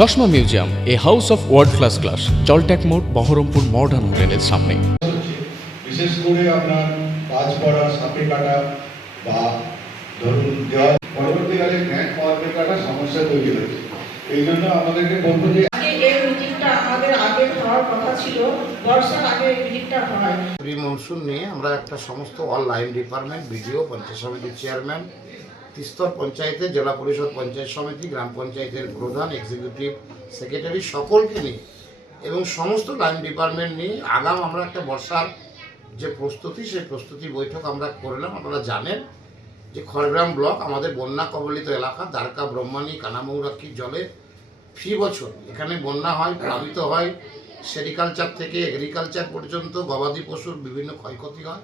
চশমা museum, a house of world class, জলট্যাক মোড়, বহরমপুর মডার্ন হোটেলের সামনে। বিশেষ করে আপনার কাজ করা, সাপে কাটা বা ধরুন দেওয়াল, পরবর্তীকালে গ্র্যান্ড পাওয়ার কাটা সমস্যা তৈরি হয়েছে। এই জন্য আমাদেরকে বলবো যে এই মিটিংটা আমাদের আগে হওয়ার কথা ছিল, বর্ষার আগে এই মিটিংটা হয়। প্রি মনসুন নিয়ে আমরা একটা সমস্ত all line department, BDO, panchayat সমিতির চেয়ারম্যান, তিস্তর পঞ্চায়েতে, জেলা পরিষদ পঞ্চায়েত সমিতি, গ্রাম পঞ্চায়েতের প্রধান, এক্সিকিউটিভ সেক্রেটারি সকলকে নিয়ে এবং সমস্ত লাইন ডিপার্টমেন্ট নিয়ে আগাম আমরা একটা বর্ষার যে প্রস্তুতি, সেই প্রস্তুতি বৈঠক আমরা করলাম। আপনারা জানেন যে খড়গ্রাম ব্লক আমাদের বন্যা কবলিত এলাকা, দ্বারকা, ব্রহ্মাণী, কানামৌরাক্ষী জলে ফি বছর এখানে বন্যা হয়, প্লাবিত হয়, সেরিকালচার থেকে এগ্রিকালচার পর্যন্ত গবাদি পশুর বিভিন্ন ক্ষয়ক্ষতি হয়।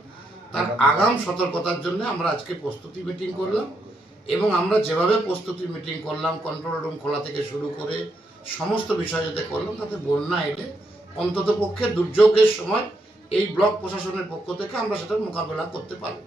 তার আগাম সতর্কতার জন্য আমরা আজকে প্রস্তুতি মিটিং করলাম এবং আমরা যেভাবে প্রস্তুতি মিটিং করলাম, কন্ট্রোল রুম খোলা থেকে শুরু করে সমস্ত বিষয় যাতে করলাম, তাতে বন্যা এলে অন্তত পক্ষে দুর্যোগের সময় এই ব্লক প্রশাসনের পক্ষ থেকে আমরা সেটার মোকাবেলা করতে পারব।